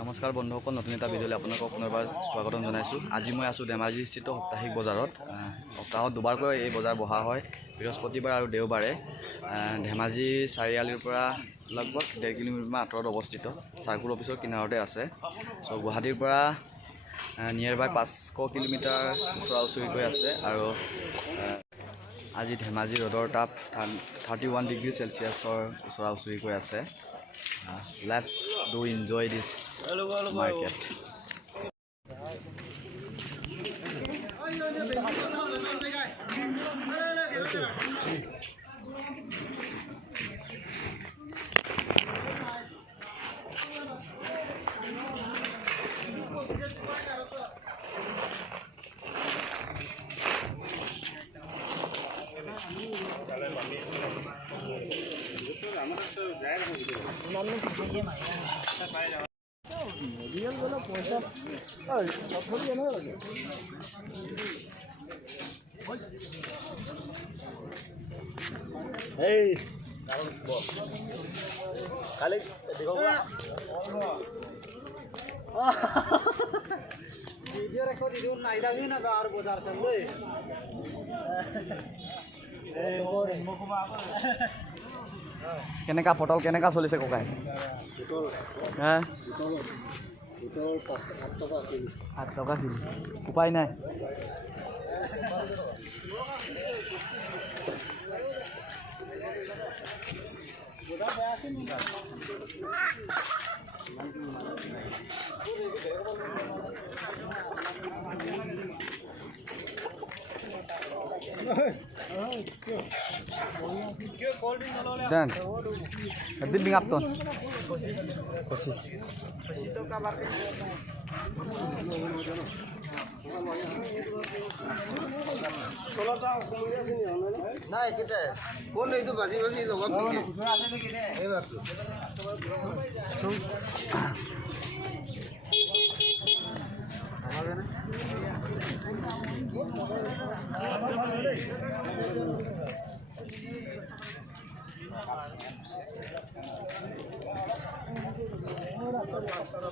নমস্কাৰ বন্ধুসকল, নতুন এটা ভিডিঅ'লৈ আপোনালোকক পুনৰবাৰ স্বাগতম জনাইছোঁ। আজি মই আছোঁ ধেমাজিস্থিত সাপ্তাহিক বজাৰত। সপ্তাহত দুবাৰকৈ এই বজাৰ বহা হয়, বৃহস্পতিবাৰ আৰু দেওবাৰে। ধেমাজি চাৰিআলিৰ পৰা লগভগ 1.5 কিলোমিটাৰমান আঁতৰত অৱস্থিত, চাৰ্কুল অফিচৰ কিনাৰতে আছে। চ' গুৱাহাটীৰ পৰা নিয়েৰ বাই 500 কিলোমিটাৰ ওচৰা ওচৰিকৈ আছে। আৰু আজি ধেমাজি ৰ'দৰ তাপ 31 ডিগ্ৰী চেলচিয়াছৰ ওচৰা ওচৰিকৈ আছে। Let's do enjoy this market. Hey, kali video record video nahi dagi na baar bazar samle কেনেকা পটল কেনেকা চলিছে ককাই? হ্যাঁ 8 টকা কিলো। উপায় নাই। Dan, nanti bingap ton. Kosis. itu kabar নাই kita কোন itu বাজি জবাব দিকে এই বাত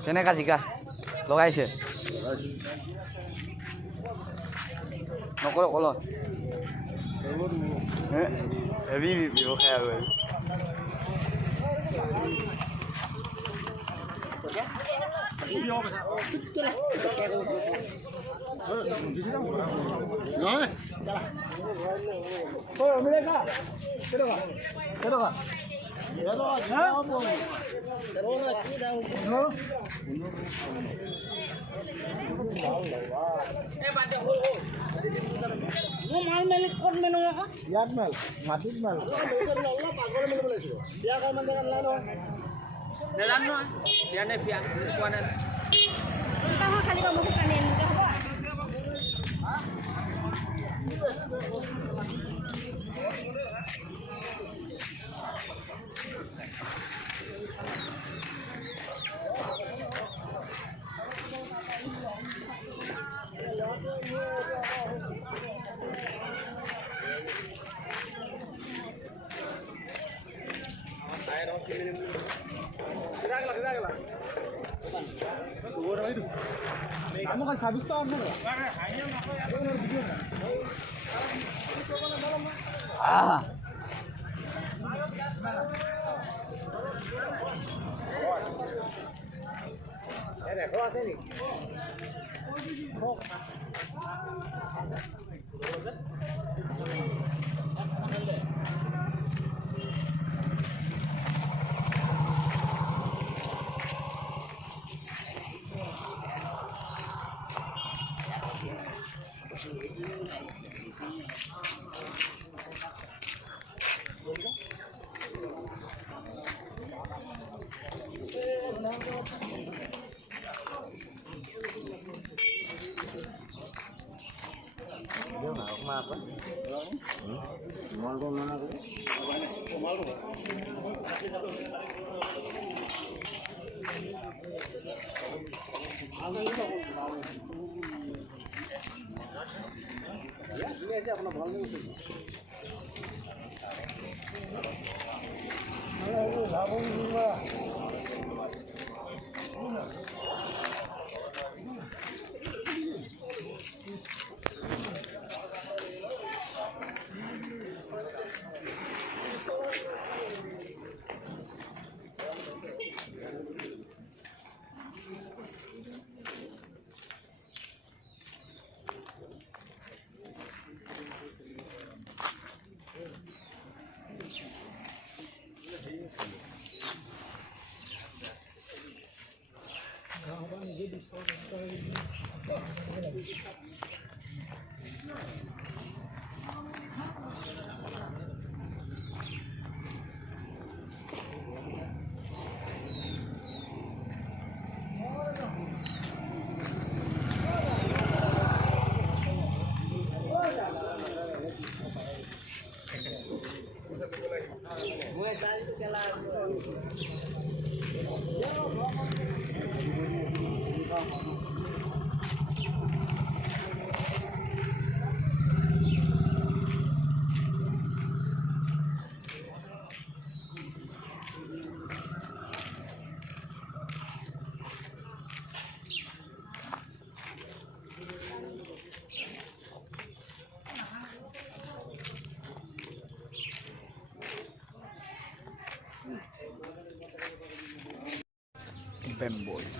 কেনেকা জিকা লগাইছে নকৰো কলত হেভি ব্যৱসায় আৰু মাল মেলি ক'ত মেলো আকৌ ইয়াত মাল মাটিত মাল পাগল মেলিব লাগিছিল বিয়া কাম মানে নাই নহয় নেজানো নহয় বিয়া নে বিয়া কোৱা নাই খালি কম কানি আনিলে হ'ব kamu kan habis tahun kan? Kau asal ni? apa? Mal mana tu? Mal tu. Ya, ini aja apa mal ni sih? Halo, labung ni mah. Bamboys.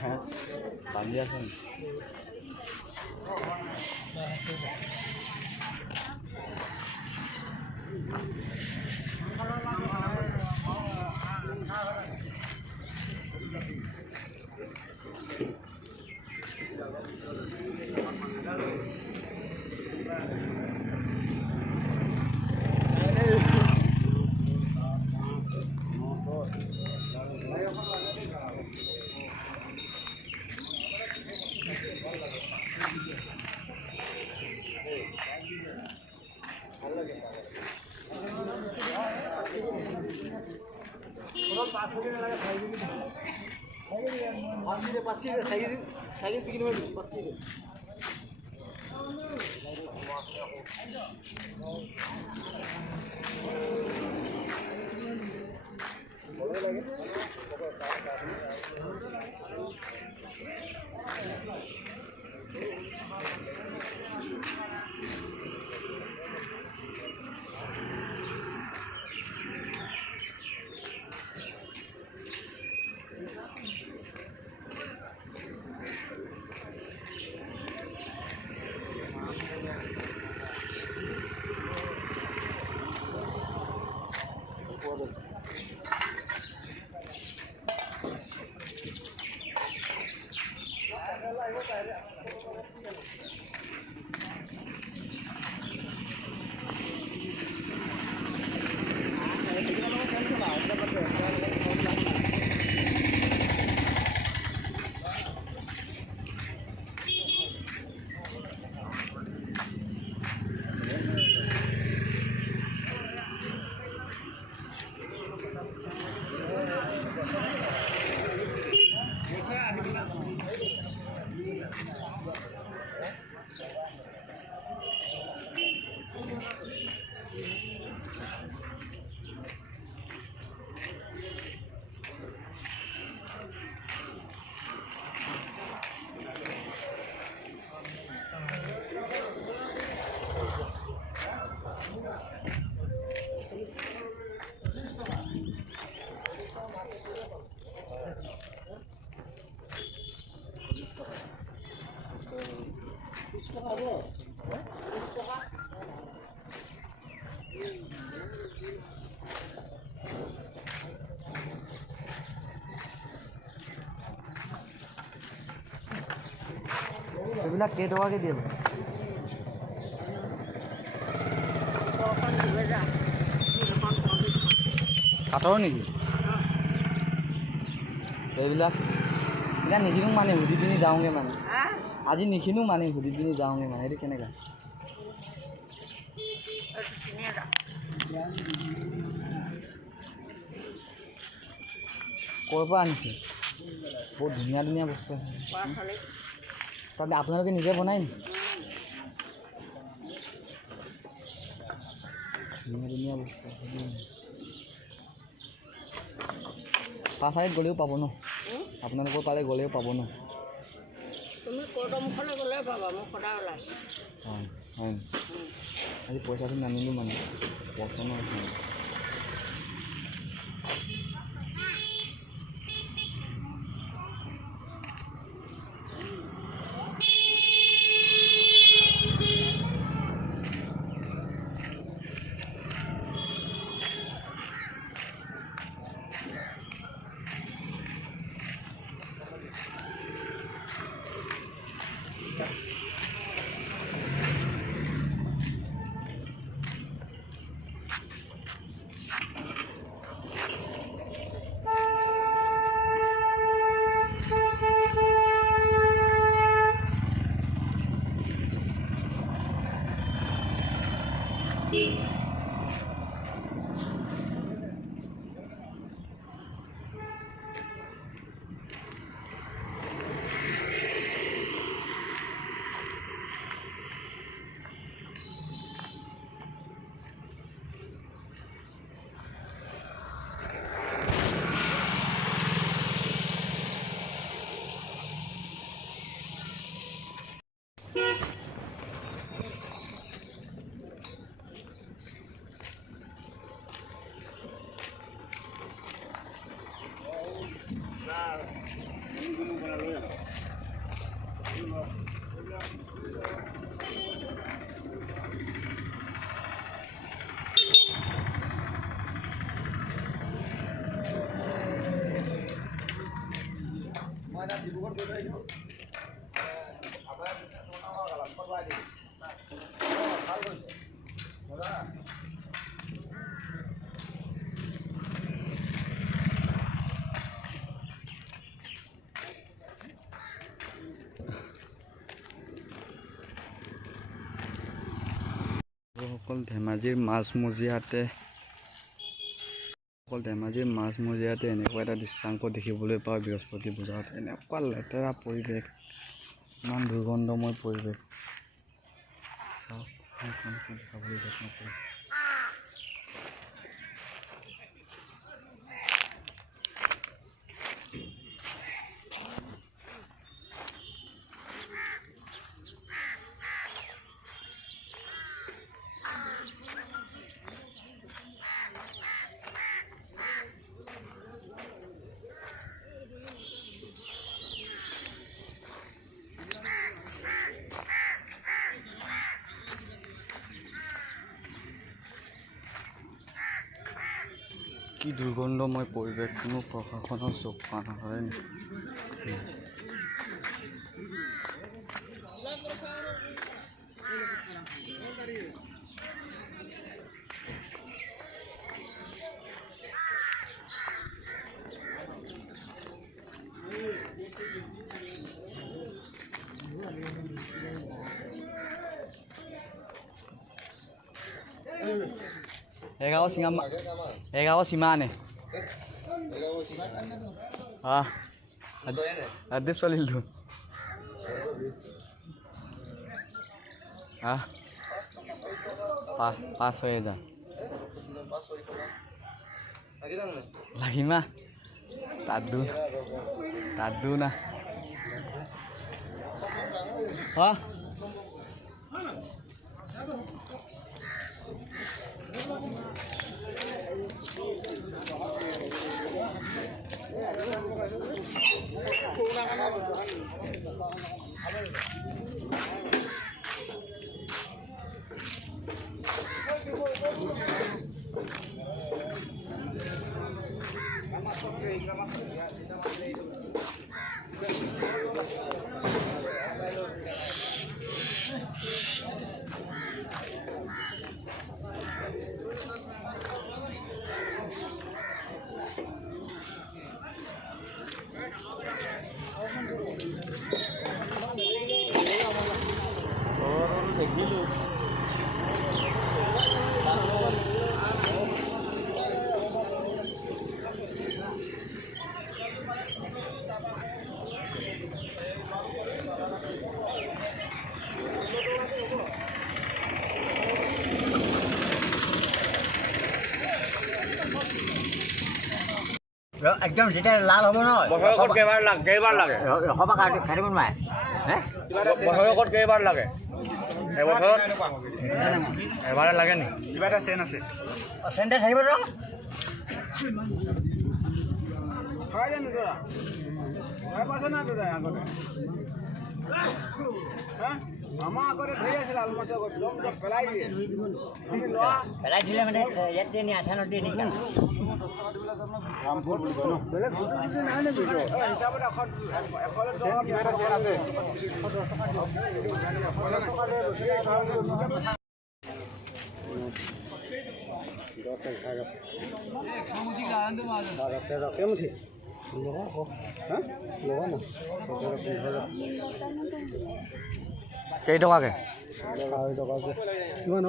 হ্যাঁ বান্ধি আছেন এইবিলাক কেইটকাকৈ দিয়ে কাঠৰ নেকি এইবিলাক এতিয়া নিকিনো মানে সুধি পিনি যাওঁগৈ মানে হা আজি নিকিনো মানে সুধি পিনি যাওঁগৈ মানে সেইটো কেনেকুৱা 3,000 ক'ৰ পৰা আনিছে বহুত ধুনীয়া ধুনীয়া বস্তু আছে তাতে আপোনালোকে নিজে বনাই নি ধুনীয়া ধুনীয়া বস্তু আছে পাছাৰীত গ'লেও পাব ন আপোনালোকৰ পালে গ'লেও পাব ন তুমি কদমখনে গ'লে পাবা মোক সদায় ওলাই হয় হয় আজি পইচাটো নানিলোঁ মানে পচন্দ হৈছে অকল ধেমাজিৰ মাজমজিয়াতে এনেকুৱা এটা দৃশ্যাংক দেখিবলৈ পাওঁ বৃহস্পতি বজাৰত এনেকুৱা লেতেৰা পৰিৱেশ ইমান দুৰ্গন্ধময় পৰিৱেশ চাওক দেখাবলৈ যত্ন কৰোঁ কি দুৰ্গন্ধময় পৰিৱেশ কোনো প্ৰশাসনৰ চকু কাণ নধৰে নেকি Ega si mana? Ah, ada soal itu. Ah, pas aja. Lagi mah, tadu nah. Ah. একদম যেতিয়া লাল হ'ব নহয় বছৰেকত কেইবাৰ লাগে ৰখাবা খাই দিব নোৱাৰে বছৰেকত কেইবাৰ লাগে এবছৰত এবাৰে লাগে নি কিবা এটা চেন আছে চেণ্টাৰ থাকিব ৰ আমাৰ আগতে ধৰি আছিল আলমাছ পেলাই দিয়ে পেলাই দিলে মানে ইয়াত দিয়ে নি আঠা নদী নি হিচাপত কিবা এটা চেন আছে কেইটকাকে কিমান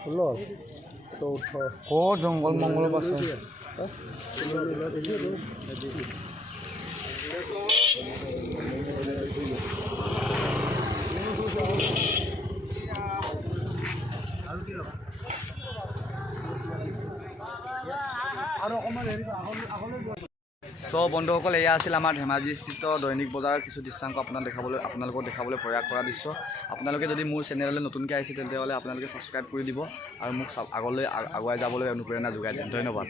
ষোল্ল ক'ত জংঘল মংগল আছে চ' বন্ধুসকল এয়া আছিল আমাৰ ধেমাজিস্থিত দৈনিক বজাৰৰ কিছু দৃশ্যাংক আপোনালোকক দেখাবলৈ প্ৰয়াস কৰা দৃশ্য আপোনালোকে যদি মোৰ চেনেললৈ নতুনকৈ আহিছে তেতিয়াহ'লে আপোনালোকে ছাবস্ক্ৰাইব কৰি দিব আৰু মোক আগলৈ আগুৱাই যাবলৈ অনুপ্ৰেৰণা যোগাই দিম ধন্যবাদ।